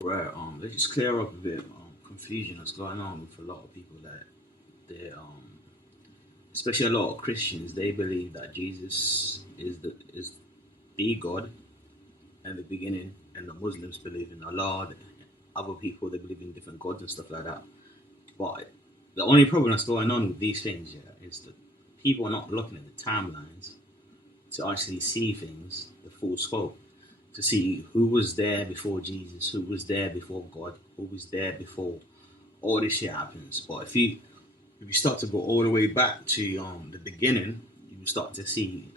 Right. Let's just clear up a bit confusion that's going on with a lot of people that they especially a lot of Christians, they believe that Jesus is the God in the beginning, and the Muslims believe in Allah. Other people, they believe in different gods and stuff like that. But the only problem that's going on with these things, yeah, is that people are not looking at the timelines to actually see things, the full scope, to see who was there before Jesus, who was there before God, who was there before all this shit happens. But if you start to go all the way back to the beginning, you start to see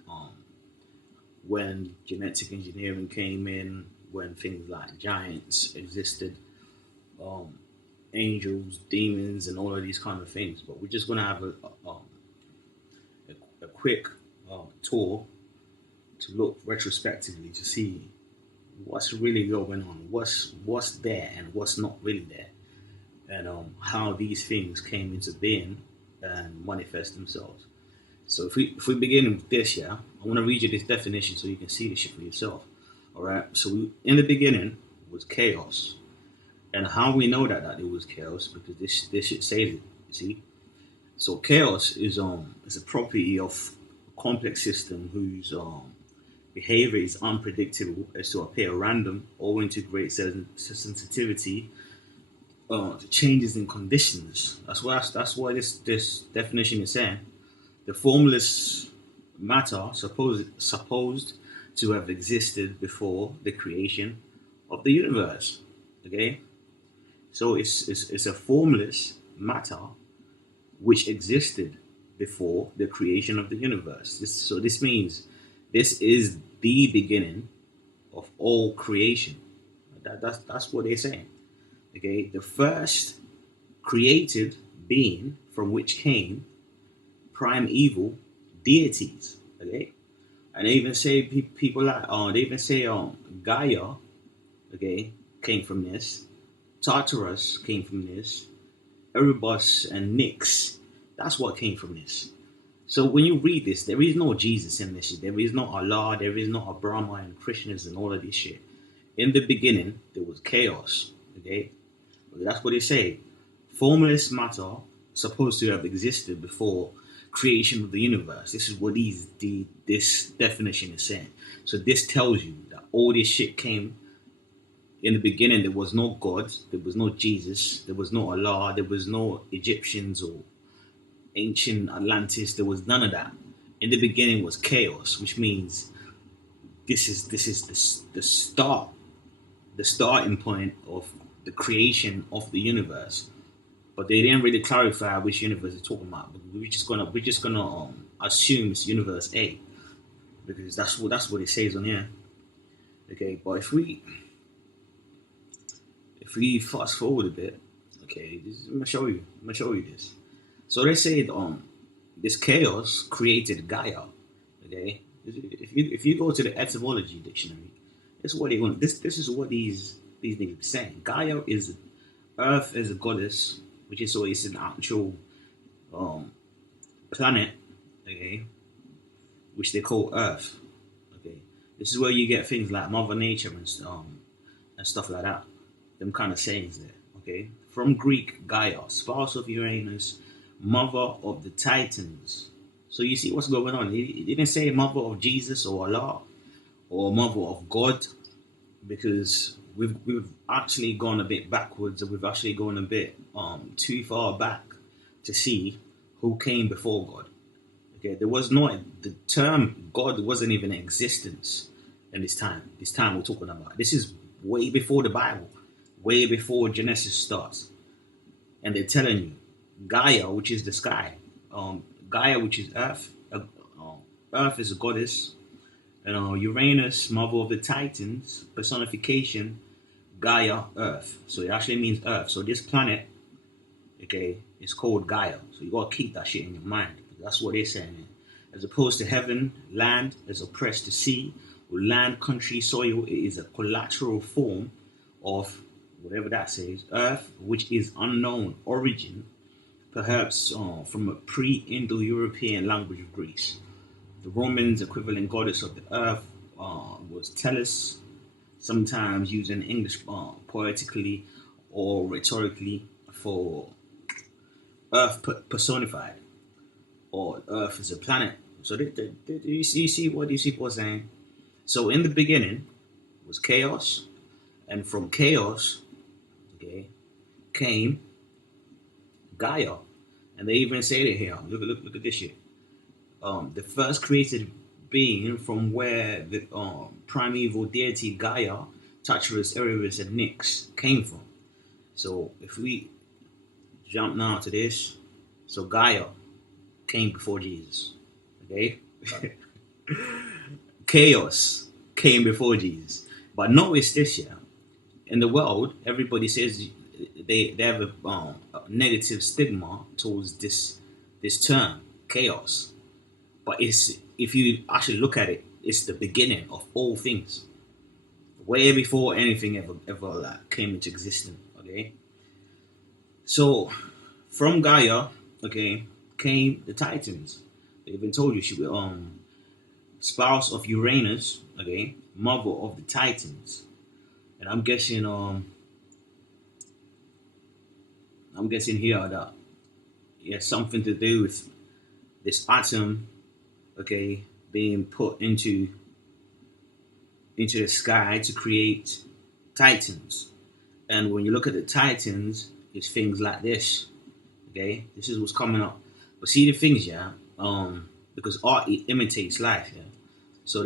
when genetic engineering came in, when things like giants existed, um, angels, demons, and all of these kind of things. But we're just gonna have a quick tour to look retrospectively to see what's really going on, what's there and what's not really there, and how these things came into being and manifest themselves. So if we begin with this, yeah, I want to read you this definition so you can see this shit for yourself. All right. So in the beginning was chaos, and how we know that it was chaos because this shit says it. You see. So chaos is a property of a complex system whose behavior is unpredictable as to appear random owing to great sensitivity to changes in conditions. That's why this definition is saying the formless matter supposed to have existed before the creation of the universe. Okay, so it's a formless matter which existed before the creation of the universe. This means this is the beginning of all creation. That's what they're saying. Okay, the first created being from which came primeval deities. Okay, and they even say people like they even say Gaia, okay, came from this. Tartarus came from this. Erebus and Nyx, that's what came from this. So when you read this, there is no Jesus in this shit. There is no Allah. There is no Abraham and Christians and all of this shit. In the beginning, there was chaos. Okay, that's what they say. Formless matter supposed to have existed before creation of the universe. This is what this definition is saying. So this tells you that all this shit came in the beginning. There was no God, there was no Jesus, there was no Allah, there was no Egyptians or ancient Atlantis. There was none of that. In the beginning was chaos, which means this is the start, the starting point of the creation of the universe. But they didn't really clarify which universe they're talking about. But we're just gonna assume it's universe A because that's what it says on here. Okay, but if we fast forward a bit, okay, I'm gonna show you this. So they say this chaos created Gaia. Okay, if you go to the etymology dictionary, this is what they want. This is what these niggas be saying. Gaia is Earth as a goddess, which is so it's an actual um, planet. Okay, which they call Earth. Okay, this is where you get things like Mother Nature and stuff like that. Them kind of sayings there. Okay, from Greek Gaia, spouse of Uranus, mother of the Titans. So you see what's going on. He didn't say mother of Jesus or Allah or mother of God because we've actually gone a bit backwards and we've actually gone a bit too far back to see who came before God. Okay, there was no the term God wasn't even in existence in this time. This time we're talking about. This is way before the Bible, way before Genesis starts, and they're telling you Gaia, which is the sky, Gaia, which is Earth. Earth is a goddess, and Uranus, mother of the Titans, personification, Gaia, Earth. So it actually means Earth. So this planet, okay, is called Gaia. So you gotta keep that shit in your mind. That's what they're saying. As opposed to heaven, land, as oppressed to sea, or land, country, soil, it is a collateral form of whatever that says. Earth, which is unknown origin, perhaps from a pre-Indo-European language of Greece. The Romans' equivalent goddess of the earth was sometimes using English poetically or rhetorically for Earth personified, or Earth as a planet. So you see what these people are saying? So in the beginning was chaos, and from chaos, okay, came Gaia, and they even say it here. Look at this shit. The first created being from where the primeval deity Gaia, Tartarus, Erebus, and Nyx came from. So if we jump now to this, so Gaia came before Jesus. Okay? Chaos came before Jesus. But notice this, yeah. In the world, everybody says they have a negative stigma towards this term, chaos. But it's, if you actually look at it, it's the beginning of all things. Way before anything ever like came into existence. Okay. So from Gaia, okay, came the Titans. They even told you she was spouse of Uranus, okay, mother of the Titans. And I'm guessing here that it has something to do with this atom, okay, being put into the sky to create Titans. And when you look at the Titans, it's things like this. Okay, this is what's coming up. But see the things, yeah, because art imitates life, yeah. So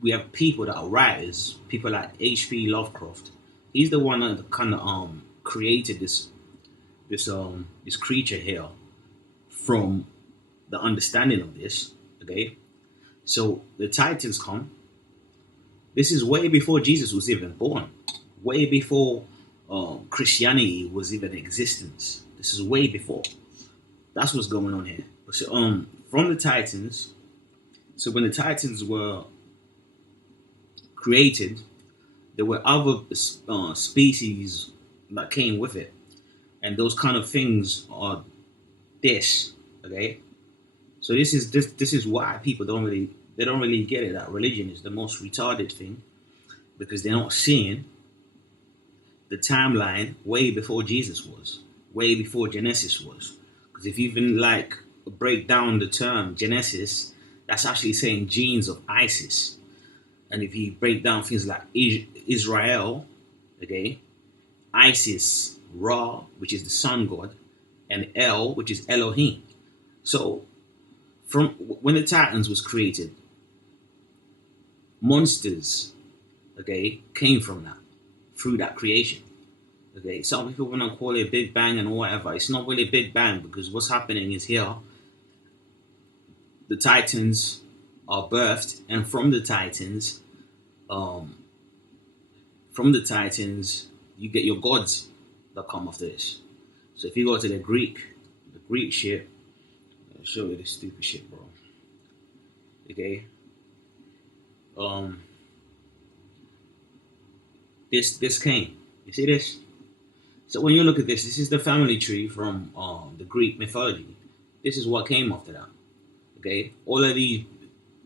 we have people that are writers, people like H.P. Lovecraft. He's the one that kind of created this creature here from the understanding of this. Okay, so the Titans come. This is way before Jesus was even born, way before Christianity was even in existence. This is way before. That's what's going on here. So, from the Titans. So when the Titans were created, there were other species that came with it, and those kind of things are this. Okay, so this is why people don't really get it, that religion is the most retarded thing, because they're not seeing the timeline way before Jesus was, way before Genesis was. Because if you even like break down the term Genesis, that's actually saying genes of Isis. And if you break down things like Israel, okay, Isis, Ra, which is the sun god, and El, which is Elohim. So from when the Titans was created, monsters, okay, came from that, through that creation. Okay, some people want to call it Big Bang and whatever. It's not really Big Bang, because what's happening is here, the Titans are birthed, and from the Titans, you get your gods that come after this. So if you go to the Greek shit, I'll show you this stupid shit, bro. Okay. This came. You see this? So when you look at this is the family tree from the Greek mythology. This is what came after that. Okay, all of these.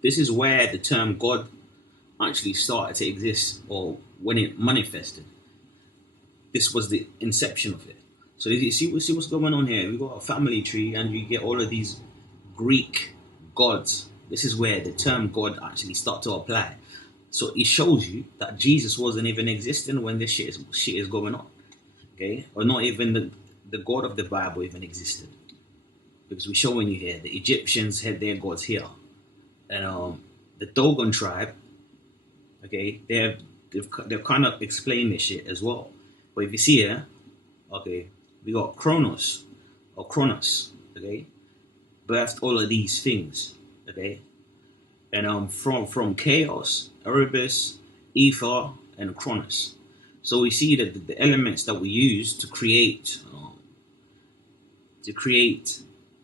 This is where the term God actually started to exist, or when it manifested. This was the inception of it. So you see what's going on here. We got a family tree, and you get all of these Greek gods. This is where the term God actually started to apply. So it shows you that Jesus wasn't even existing when this shit is going on. Okay, or not even the God of the Bible even existed, because we're showing you here the Egyptians had their gods here, and the Dogon tribe, okay, they've kind of explained this shit as well. But if you see here, okay, we got Kronos, okay, birthed all of these things, okay, and from chaos, Erebus, Ether, and Kronos. So we see that the elements that we use to create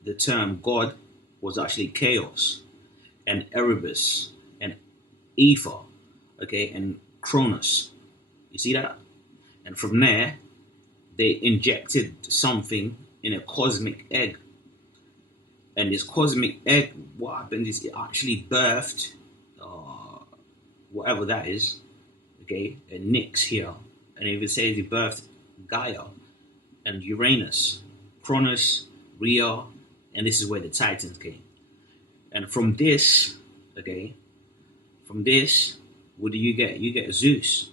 the term God was actually chaos, and Erebus, and Ether, okay, and Kronos. You see that? And from there, they injected something in a cosmic egg. And this cosmic egg, what happened is it actually birthed whatever that is, okay, and Nyx here, and it even says he birthed Gaia and Uranus, Cronus, Rhea, and this is where the Titans came. And from this, okay, from this, what do you get? You get Zeus.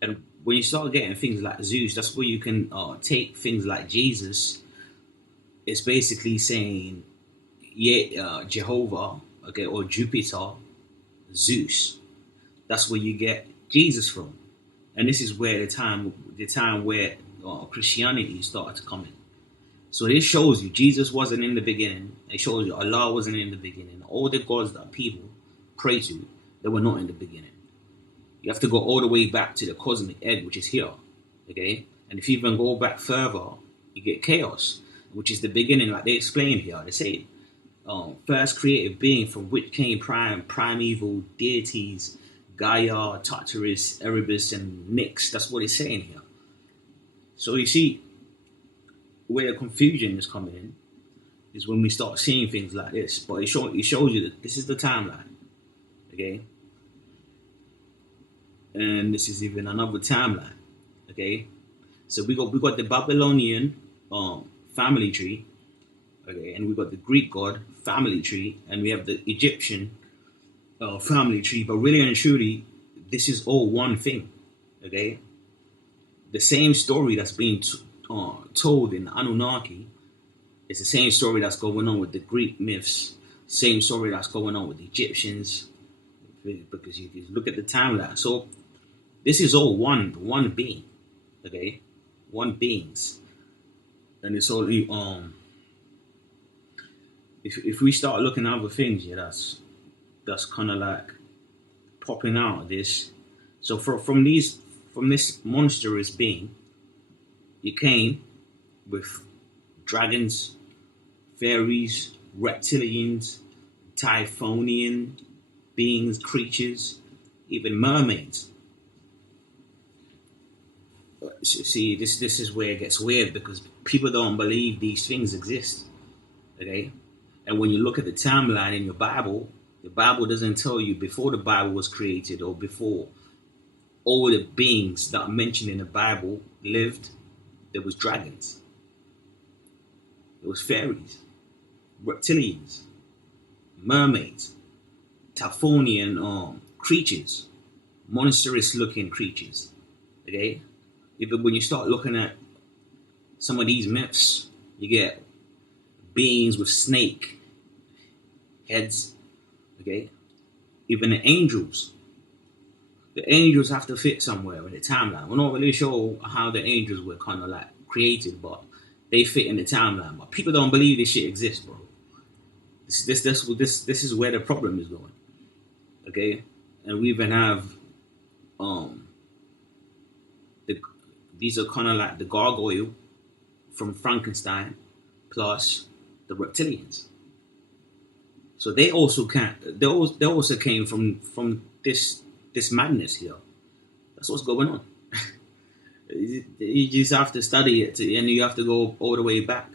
And when you start getting things like Zeus, that's where you can take things like Jesus. It's basically saying, yeah, Jehovah, okay, or Jupiter, Zeus. That's where you get Jesus from. And this is where the time where Christianity started to come in. So this shows you Jesus wasn't in the beginning. It shows you Allah wasn't in the beginning. All the gods that people pray to, they were not in the beginning. You have to go all the way back to the cosmic egg, which is here. Okay? And if you even go back further, you get chaos, which is the beginning, like they explain here. They say, first creative being from which came primeval deities, Gaia, Tartarus, Erebus, and Nyx. That's what it's saying here. So you see, where the confusion is coming in is when we start seeing things like this. But it shows you that this is the timeline. Okay? And this is even another timeline. Okay? So we got the Babylonian family tree. Okay, and we got the Greek god family tree, and we have the Egyptian family tree. But really and truly, this is all one thing. Okay, the same story that's being told in Annunaki is the same story that's going on with the Greek myths. Same story that's going on with the Egyptians, because you look at the timeline. So this is all one being. Okay, one beings, and it's only If we start looking at other things, yeah, that's kind of like popping out of this. So from this monstrous being, you came with dragons, fairies, reptilians, Typhonian beings, creatures, even mermaids. See, this is where it gets weird, because people don't believe these things exist. Okay? And when you look at the timeline in your Bible, the Bible doesn't tell you before the Bible was created or before all the beings that are mentioned in the Bible lived. There was dragons. There was fairies, reptilians, mermaids, Typhonian creatures, monstrous looking creatures. Okay? Even when you start looking at some of these myths, you get beings with snake heads. Okay? Even the angels. The angels have to fit somewhere in the timeline. We're not really sure how the angels were kind of like created, but they fit in the timeline. But people don't believe this shit exists, bro. This is where the problem is going. Okay? And we even have these are kind of like the gargoyle from Frankenstein plus the reptilians. So they also came from this madness here. That's what's going on. You just have to study it, and you have to go all the way back.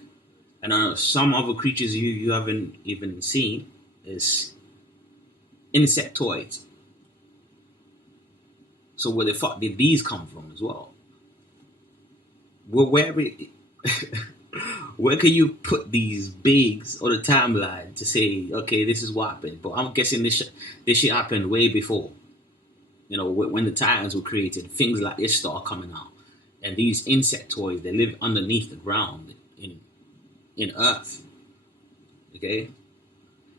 And some other creatures you haven't even seen is insectoids. So where the fuck did these come from as well? Where can you put these bigs on the timeline to say, okay, this is what happened? But I'm guessing this shit happened way before. You know, when the Titans were created, things like this started coming out. And these insectoids, they live underneath the ground in Earth. Okay?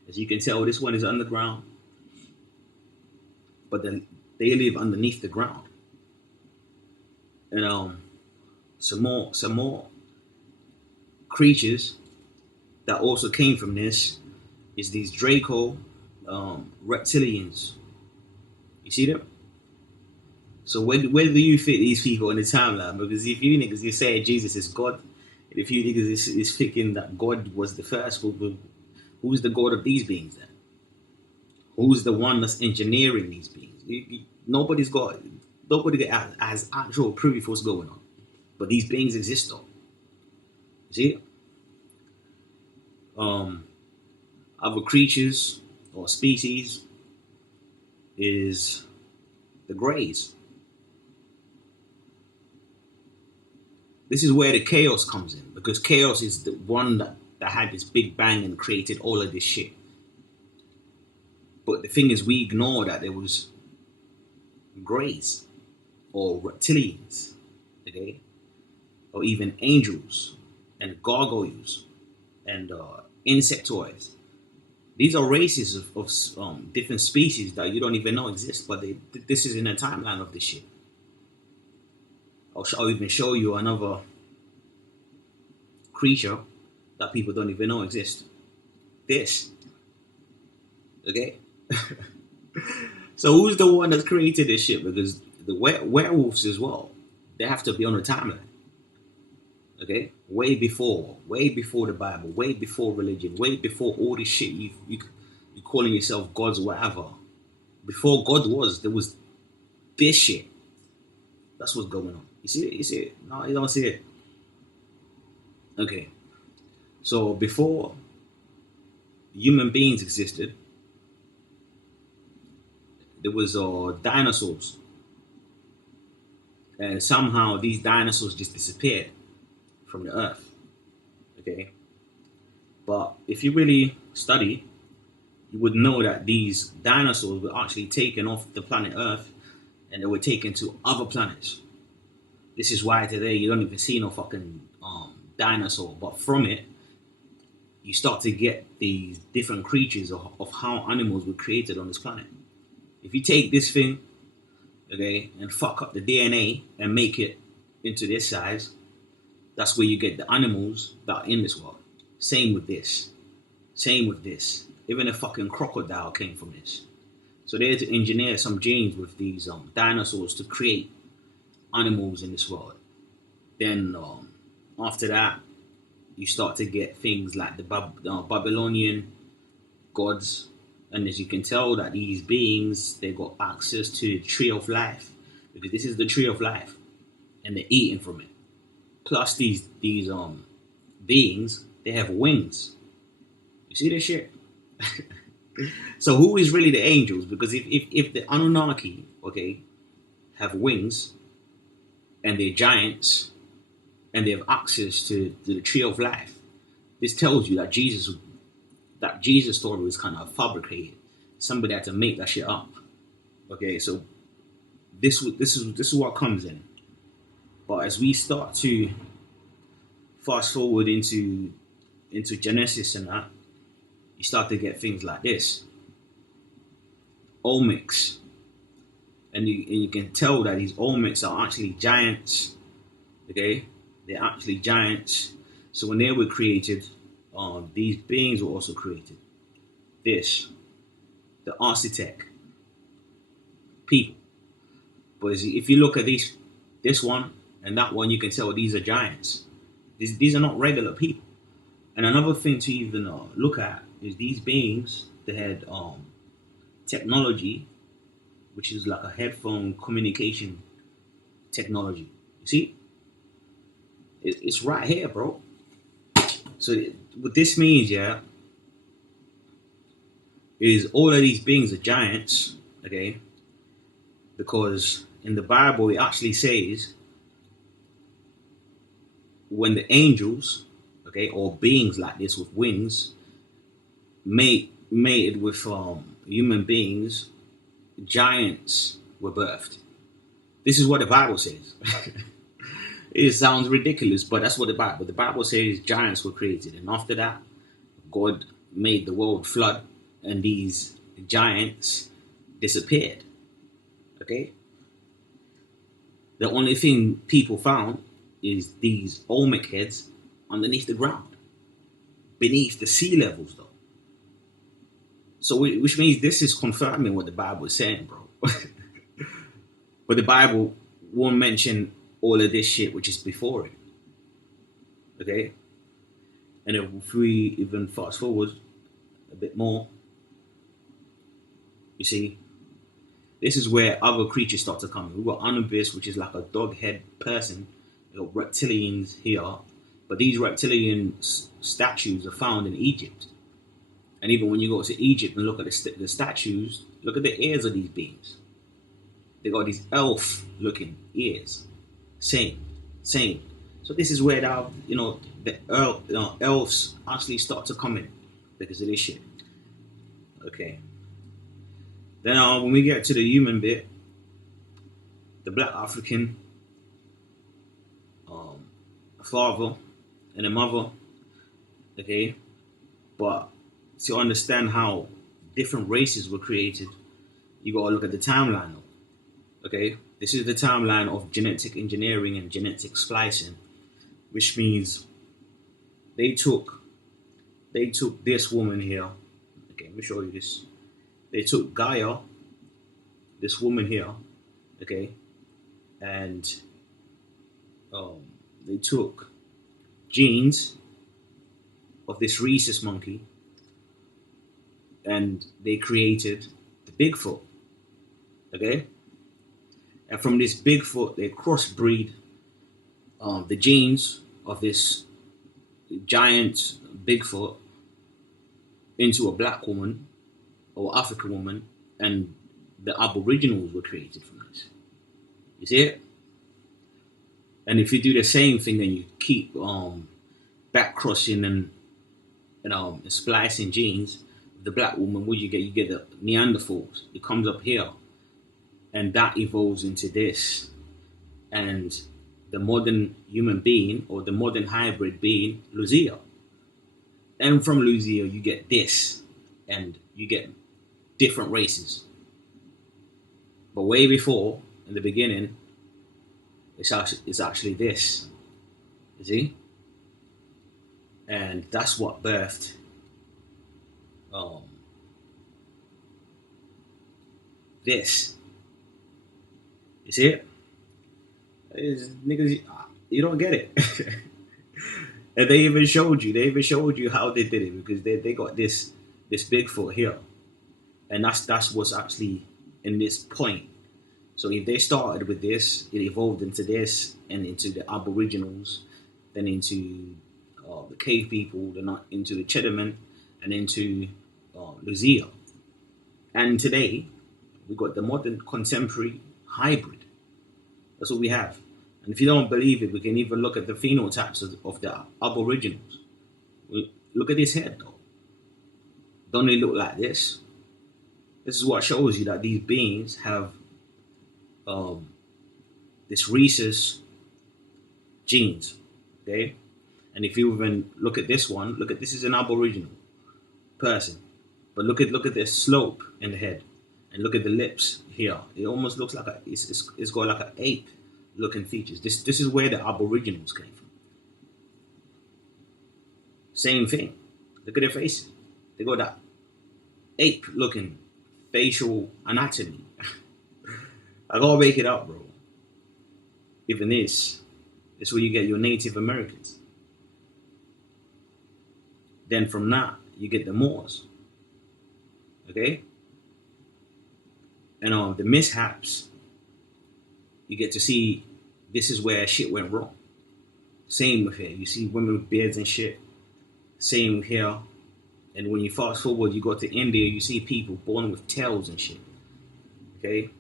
As you can tell, this one is underground. But then they live underneath the ground. And some more creatures that also came from this is these Draco reptilians. You see them? So where do you fit these people in the timeline? Because if you niggas, you say Jesus is God, and if you niggas is thinking that God was the first, who's the God of these beings then? Who's the one that's engineering these beings? Nobody has actual proof of what's going on. But these beings exist though. You see? Other creatures or species is the Greys. This is where the chaos comes in, because chaos is the one that had this big bang and created all of this shit. But the thing is, we ignore that there was grays or reptilians, okay, or even angels and gargoyles and insectoids. These are races of different species that you don't even know exist, but this is in a timeline of this shit. I'll even show you another creature that people don't even know exists. This. Okay? So who's the one that's created this shit? Because the werewolves as well, they have to be on the timeline. Okay? Way before the Bible, way before religion, way before all this shit you calling yourself gods or whatever. Before God was, there was this shit. That's what's going on. You see it? You see it? No, you don't see it. Okay. So before human beings existed, there was dinosaurs. And somehow these dinosaurs just disappeared from the earth. Okay. But if you really study, you would know that these dinosaurs were actually taken off the planet Earth and they were taken to other planets. This is why today you don't even see no fucking dinosaur. But from it, you start to get these different creatures of how animals were created on this planet. If you take this thing, okay, and fuck up the DNA and make it into this size, that's where you get the animals that are in this world. Same with this. Same with this. Even a fucking crocodile came from this. So they had to engineer some genes with these dinosaurs to create animals in this world. Then after that, you start to get things like the Babylonian gods. And as you can tell that these beings, they got access to the tree of life. Because this is the tree of life. And they're eating from it. Plus these beings, they have wings. You see this shit? So who is really the angels? Because if the Annunaki, okay, have wings and they're giants and they have access to the tree of life, this tells you that Jesus' story was kind of fabricated. Somebody had to make that shit up. Okay, so this is what comes in. But as we start to fast forward into Genesis and that, you start to get things like this. Olmecs. And you can tell that these Olmecs are actually giants. Okay? They're actually giants. So when they were created, these beings were also created. This. The architect. People. But if you look at this one and that one, you can tell these are giants. These are not regular people. And another thing to even look at is these beings, they had technology, which is like a headphone communication technology. You see? It's right here, bro. So what this means, yeah, is all of these beings are giants, okay? Because in the Bible, it actually says when the angels, okay, or beings like this with wings, mated with human beings, giants were birthed. This is what the Bible says. It sounds ridiculous, but that's what the Bible says. Giants were created, and after that, God made the world flood, and these giants disappeared. Okay. The only thing people found is these Olmec heads underneath the ground, beneath the sea levels, though. So, which means this is confirming what the Bible is saying, bro. But the Bible won't mention all of this shit which is before it. Okay? And if we even fast forward a bit more, you see, this is where other creatures start to come. We've got Anubis, which is like a dog head person. We've got reptilians here. But these reptilian statues are found in Egypt. And even when you go to Egypt and look at the statues, look at the ears of these beings. They got these elf-looking ears. Same. So So this is where the elves actually start to come in because of this shit. Okay. Then when we get to the human bit, the black African a father and a mother, okay? But to understand how different races were created, you gotta look at the timeline, okay? This is the timeline of genetic engineering and genetic splicing, which means they took this woman here. Okay, let me show you this. They took Gaia, this woman here, okay, and they took genes of this rhesus monkey, and they created the Bigfoot, okay? And from this Bigfoot, they crossbreed the genes of this giant Bigfoot into a black woman or African woman, and the Aboriginals were created from this. You see it? And if you do the same thing, then you keep back crossing and splicing genes. The black woman, what you get? You get the Neanderthals. It comes up here, and that evolves into this, and the modern human being or the modern hybrid being Lucia. And from Lucia, you get this, and you get different races. But way before, in the beginning, it's actually this. You see? And that's what birthed this. You see it? Niggas, you don't get it. And they even showed you how they did it, because they got this Bigfoot here. And that's what's actually in this point. So if they started with this, it evolved into this, and into the Aboriginals, then into the cave people, then into the Cheddar-men, and into Lucia. And today, we got the modern contemporary hybrid. That's what we have. And if you don't believe it, we can even look at the phenotypes of the Aboriginals. Look at his head, though. Don't they look like this? This is what shows you that these beings have this rhesus genes, okay? And if you even look at this one, this is an Aboriginal person, but look at the slope in the head, and look at the lips here. It almost looks like it's got like an ape looking features. This is where the Aboriginals came from. Same thing. Look at their faces. They got that ape looking facial anatomy. I gotta make it up, bro. Even this is where you get your Native Americans. Then from that, you get the Moors. Okay? And the mishaps, you get to see this is where shit went wrong. Same with here. You see women with beards and shit. Same here. And when you fast forward, you go to India, you see people born with tails and shit. Okay?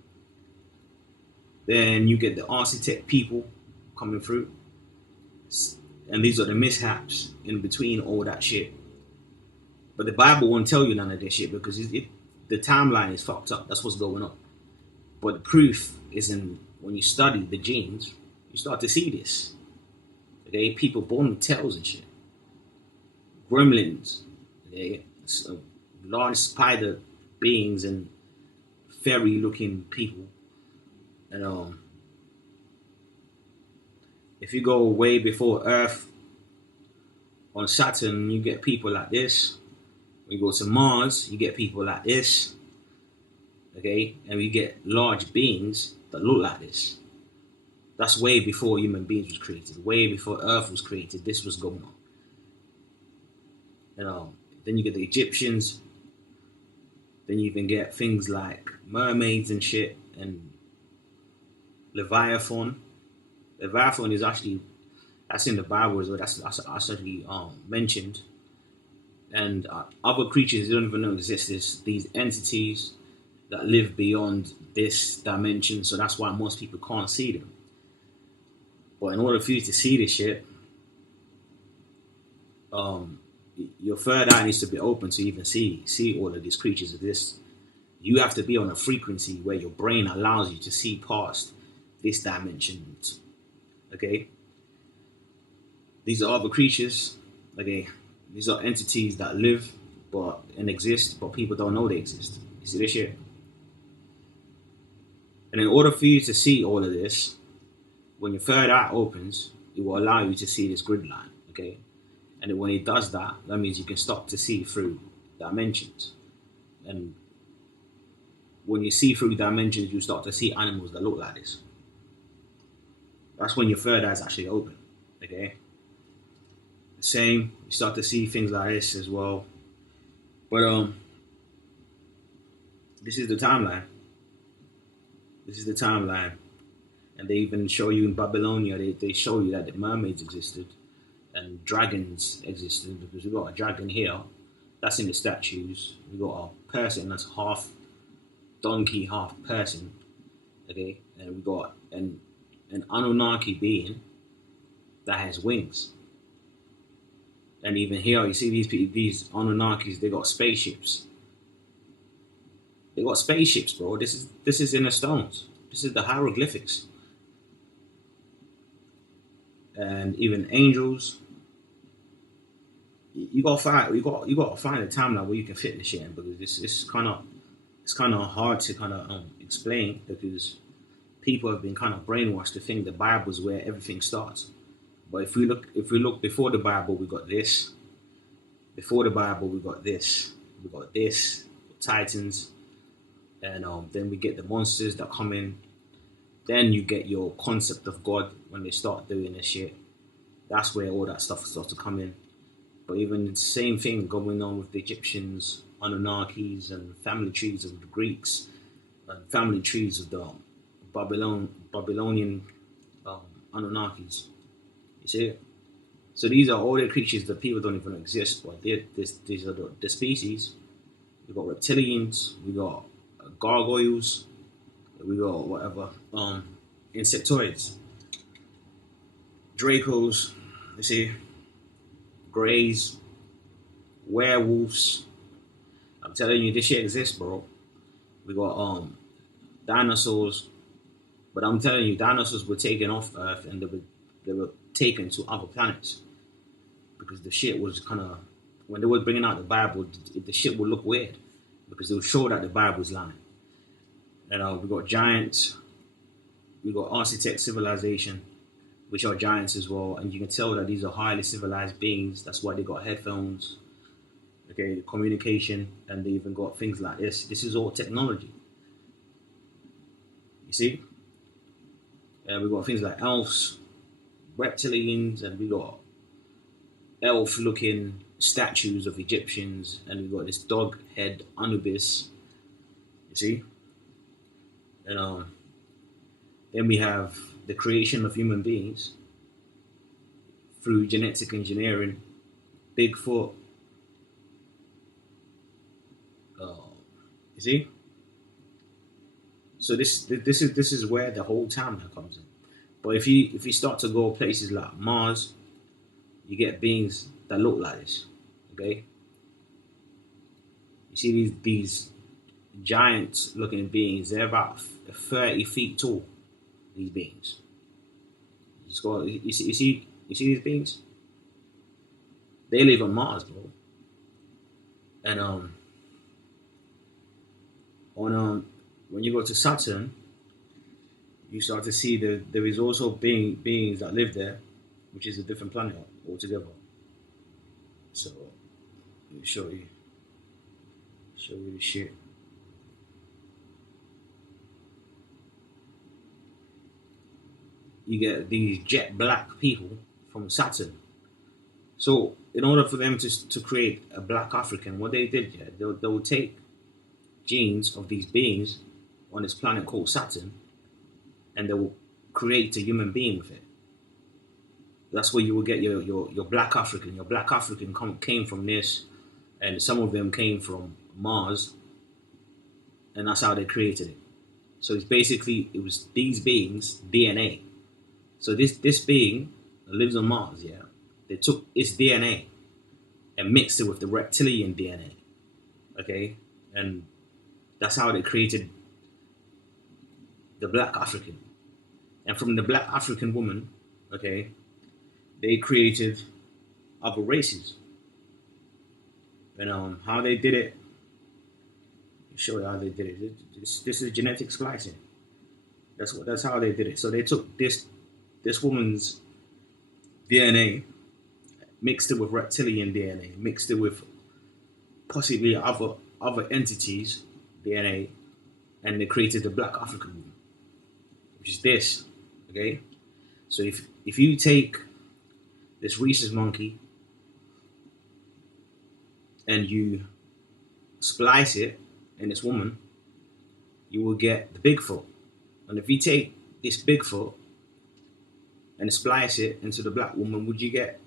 Then you get the architect people coming through. And these are the mishaps in between all that shit. But the Bible won't tell you none of this shit, because the timeline is fucked up. That's what's going on. But the proof is in when you study the genes, you start to see this. Okay? People born with tails and shit. Gremlins. Okay? So large spider beings and fairy looking people. And if you go way before Earth, on Saturn, you get people like this. When you go to Mars, you get people like this. Okay? And we get large beings that look like this. That's way before human beings was created. Way before Earth was created, this was going on. And then you get the Egyptians. Then you even get things like mermaids and shit, and Leviathan. Leviathan is actually, that's in the Bible as well. That's actually mentioned. And other creatures you don't even know exist. There's these entities that live beyond this dimension. So that's why most people can't see them. But in order for you to see this shit, your third eye needs to be open to even see all of these creatures of this. You have to be on a frequency where your brain allows you to see past this dimension. Okay? These are other creatures. Okay? These are entities that live and exist, but people don't know they exist. You see this shit? And in order for you to see all of this, when your third eye opens, it will allow you to see this grid line. Okay? And when it does that, that means you can start to see through dimensions. And when you see through dimensions, you start to see animals that look like this. That's when your third eye is actually open. Okay? The same, you start to see things like this as well. But this is the timeline. This is the timeline. And they even show you in Babylonia, they show you that the mermaids existed and dragons existed, because we've got a dragon here that's in the statues. We've got a person that's half donkey, half person. Okay? And we've got an Annunaki being that has wings. And even here, you see these Anunnakis, they got spaceships. They got spaceships, bro. This is in the stones. This is the hieroglyphics. And even angels. You gotta find a timeline where you can fit this shit in, because it's kind of hard to kind of explain, because people have been kind of brainwashed to think the Bible is where everything starts. But if we look before the Bible, we got this. Before the Bible, we got this. We got this, Titans, and then we get the monsters that come in. Then you get your concept of God when they start doing this shit. That's where all that stuff starts to come in. But even the same thing going on with the Egyptians, Anunnakis, and family trees of the Greeks, and family trees of the Babylonian Anunnakis. You see it? So these are all the creatures that people don't even exist, but these are the species. We got reptilians, we got gargoyles, we got whatever, insectoids, dracos, you see, greys, werewolves. I'm telling you, this shit exists, bro. We got dinosaurs, but I'm telling you, dinosaurs were taken off Earth and they were taken to other planets, because the shit was kind of, when they were bringing out the Bible, the shit would look weird, because it would show that the Bible was lying. And we got giants, we got architect civilization, which are giants as well, and you can tell that these are highly civilized beings. That's why they got headphones, okay, communication, and they even got things like this. This is all technology. You see? We got things like elves, reptilians, and we got elf-looking statues of Egyptians, and we got this dog head Anubis. You see? And then we have the creation of human beings through genetic engineering, Bigfoot. You see? So this is where the whole timeline comes in. But if you start to go places like Mars, you get beings that look like this. Okay? You see these giant looking beings, they're about 30 feet tall, these beings. You see these beings? They live on Mars, bro. And when you go to Saturn, you start to see there is also beings that live there, which is a different planet altogether. So let me show you the shit. You get these jet black people from Saturn. So in order for them to create a black African, what they did, they would take genes of these beings on this planet called Saturn, and they will create a human being with it. That's where you will get your black African. Your black African came from this, and some of them came from Mars, and that's how they created it. So it's basically, it was these beings' DNA So this being that lives on Mars, yeah, they took its DNA and mixed it with the reptilian DNA, okay, and that's how they created the black African. And from the black African woman, okay, they created other races. And how they did it, I'll show you how they did it. This is genetic splicing. That's how they did it. So they took this woman's DNA, mixed it with reptilian DNA, mixed it with possibly other entities' DNA, and they created the black African woman, which is this. Okay, so if you take this rhesus monkey and you splice it in this woman, you will get the Bigfoot. And if you take this Bigfoot and splice it into the black woman, you get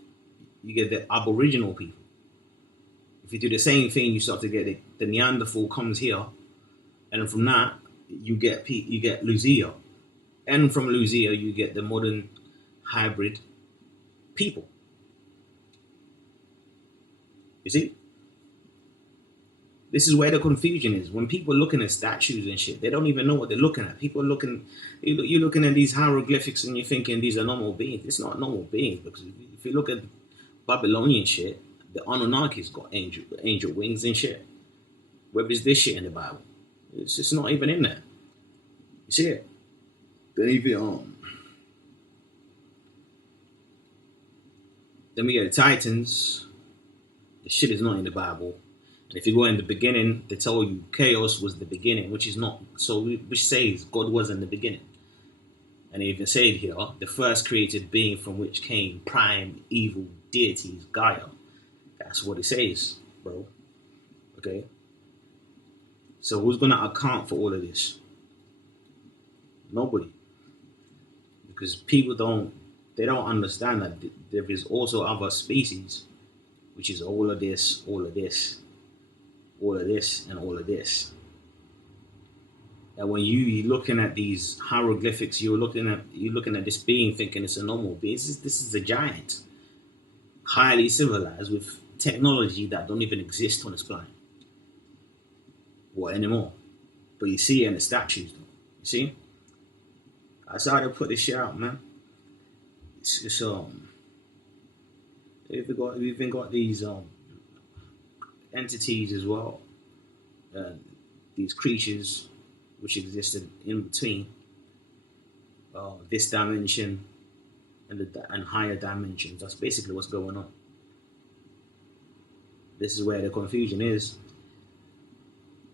the Aboriginal people. If you do the same thing, you start to get the Neanderthal comes here, and then from that you get Lucia, and from Lucia you get the modern hybrid people. You see, this is where the confusion is. When people are looking at statues and shit, they don't even know what they're looking at. People are you're looking at these hieroglyphics and you're thinking these are normal beings. It's not normal beings, because if you look at Babylonian shit, the Annunnaki's got angel wings and shit. Where is this shit in the Bible? It's just not even in there. You see it? Then we get the Titans. The shit is not in the Bible. And if you go in the beginning, they tell you chaos was the beginning, which is not. So which says God was in the beginning. And they even say here, the first created being from which came prime evil deities, Gaia. That's what it says, bro. Okay? So who's going to account for all of this? Nobody. Because people don't understand that there is also other species, which is all of this, all of this, all of this, and all of this. And when you're looking at these hieroglyphics, you're looking at this being thinking it's a normal being. This is a giant, highly civilized, with technology that don't even exist on this planet. What anymore? But you see it in the statues, though. You see? That's how they put this shit out, man. We've even got these entities as well, these creatures which existed in between this dimension and higher dimensions. That's basically what's going on. This is where the confusion is.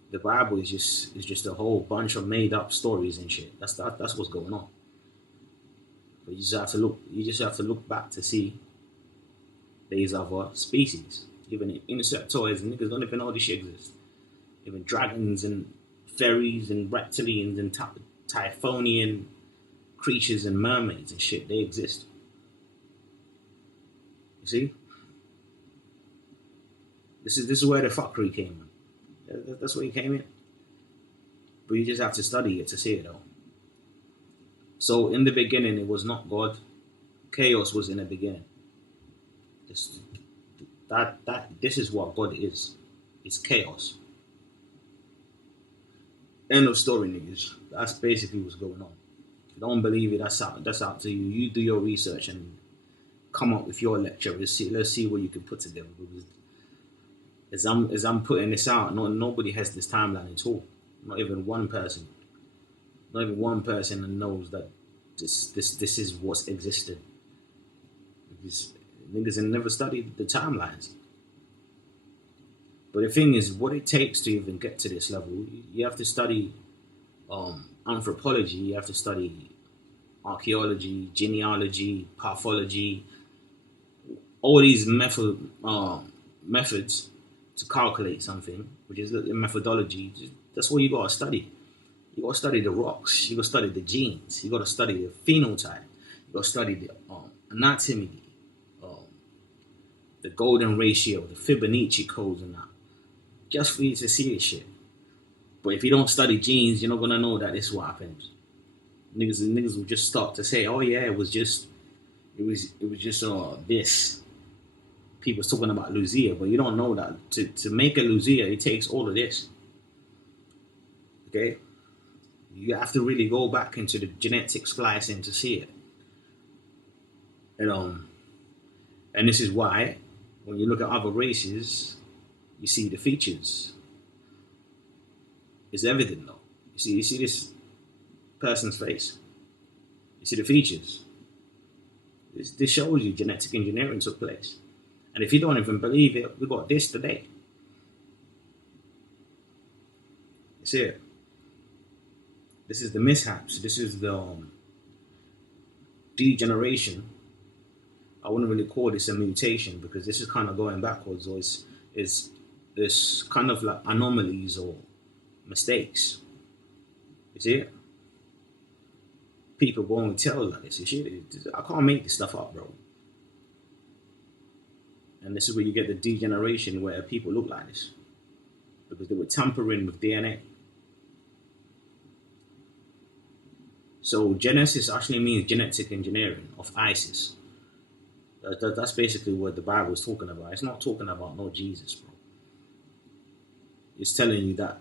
The Bible is just a whole bunch of made up stories and shit. That's what's going on. But you just have to look back to see these other species. Even insectoids, niggas don't even know this shit exists. Even dragons and fairies and reptilians and typhonian creatures and mermaids and shit, they exist. You see? This is where the fuckery came in. That's where it came in. But you just have to study it to see it, though. So in the beginning, it was not God. Chaos was in the beginning. This is what God is. It's chaos. End of story, niggas. That's basically what's going on. If you don't believe it, that's out to you. You do your research and come up with your lecture. Let's see what you can put together. Because as I'm putting this out, nobody has this timeline at all. Not even one person. Not even one person that knows that this is what's existed. Because niggas have never studied the timelines. But the thing is, what it takes to even get to this level, you have to study anthropology, you have to study archaeology, genealogy, pathology, all these methods to calculate something, which is the methodology. That's what you got to study. You got to study the rocks, you got to study the genes, you got to study the phenotype, you got to study the anatomy, the golden ratio, the Fibonacci codes and that. Just for you to see this shit. But if you don't study genes, you're not going to know that this is what happened. niggas will just start to say, oh yeah, it was just this. People's talking about Lucia, but you don't know that to make a Lucia, it takes all of this. Okay, you have to really go back into the genetic splicing to see it. And this is why when you look at other races, you see the features. It's evident though. You see this person's face. You see the features. This shows you genetic engineering took place. And if you don't even believe it, we got this today. You see it? This is the mishaps. This is the degeneration. I wouldn't really call this a mutation because this is kind of going backwards, or it's kind of like anomalies or mistakes. You see it? People go and tell like this. You see, I can't make this stuff up, bro. And this is where you get the degeneration where people look like this because they were tampering with DNA. So Genesis actually means genetic engineering of ISIS. That's basically what the Bible is talking about. It's not talking about no Jesus, bro. It's telling you that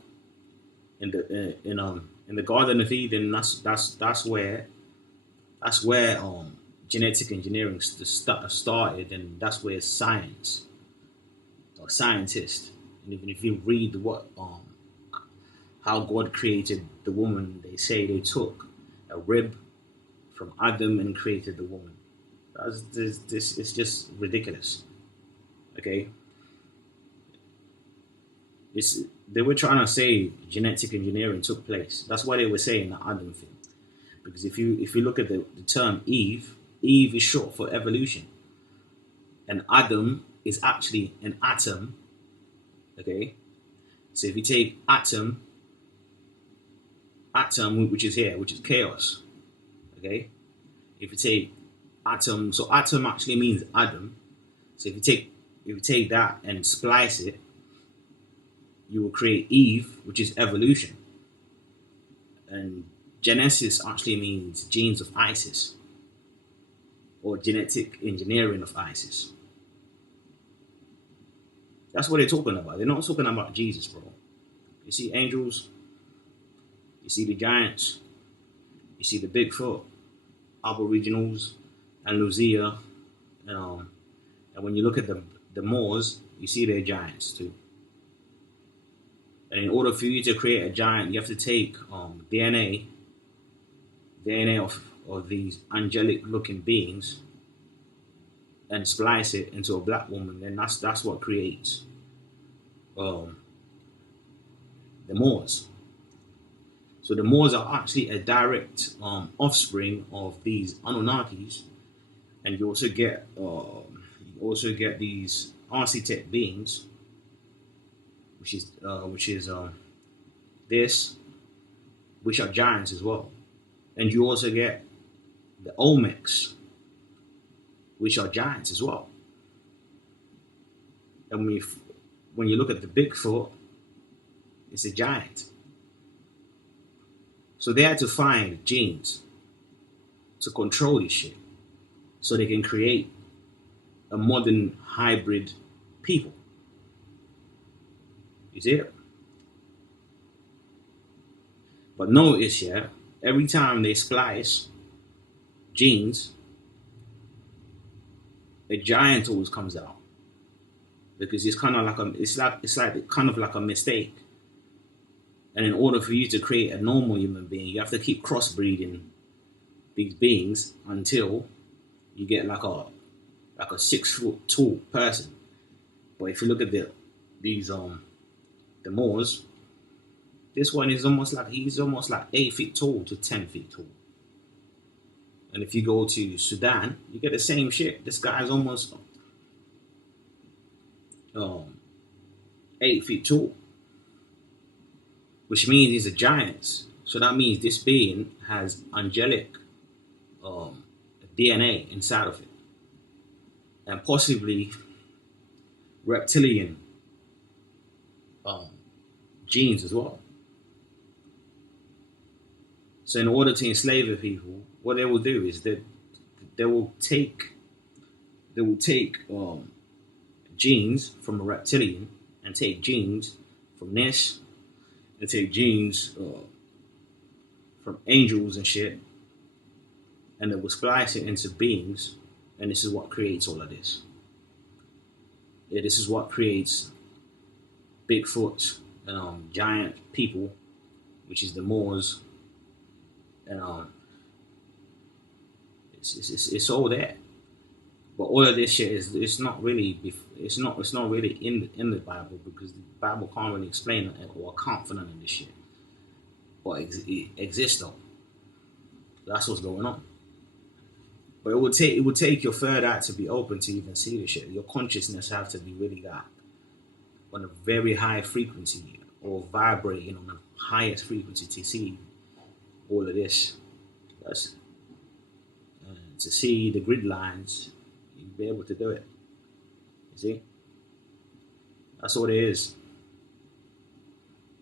in the Garden of Eden, that's where genetic engineering started, and that's where science or scientists, and even if you read how God created the woman, they say they took a rib from Adam and created the woman. This is just ridiculous. Okay, they were trying to say genetic engineering took place. That's why they were saying the Adam thing, because if you look at the term Eve is short for evolution, and Adam is actually an atom. Okay, so if you take atom, which is here, which is chaos. Okay, if you take atom, so atom actually means Adam. So if you take that and splice it, you will create Eve, which is evolution. And Genesis actually means genes of Isis, or genetic engineering of Isis. That's what they're talking about. They're not talking about Jesus, bro. You see angels, you see the giants, you see the Bigfoot, Aboriginals, and Lucia, and when you look at the Moors, you see they're giants too. And in order for you to create a giant, you have to take DNA of these angelic-looking beings and splice it into a black woman, and that's what creates the Moors. So the Moors are actually a direct offspring of these Anunnakis, and you also get these architect beings, which are giants as well, and you also get the Olmecs, which are giants as well. And when you look at the Bigfoot, it's a giant. So they had to find genes to control this shit, so they can create a modern hybrid people. You see it? But notice, yeah, every time they splice genes, a giant always comes out, because it's kind of like a mistake. And in order for you to create a normal human being, you have to keep crossbreeding these beings until you get like a 6 foot tall person. But if you look at the Moors, this one is almost like 8 feet tall to 10 feet tall. And if you go to Sudan, you get the same shit. This guy is almost 8 feet tall, which means he's a giant. So that means this being has angelic DNA inside of it, and possibly reptilian genes as well. So in order to enslave the people, what they will do is that they will take genes from a reptilian and take genes from this and take genes from angels and shit, and they will splice it into beings, and this is what creates all of this. Yeah, this is what creates Bigfoot and giant people, which is the Moors, and it's all there. But all of this shit is it's not really in the Bible, because the Bible can't really explain it or account for none of this shit. But it exists though. That's what's going on. But it would take your third eye to be open to even see the shit. Your consciousness have to be really got on a very high frequency or vibrating on the highest frequency to see all of this. That's to see the grid lines. You'll be able to do it. You see? That's what it is.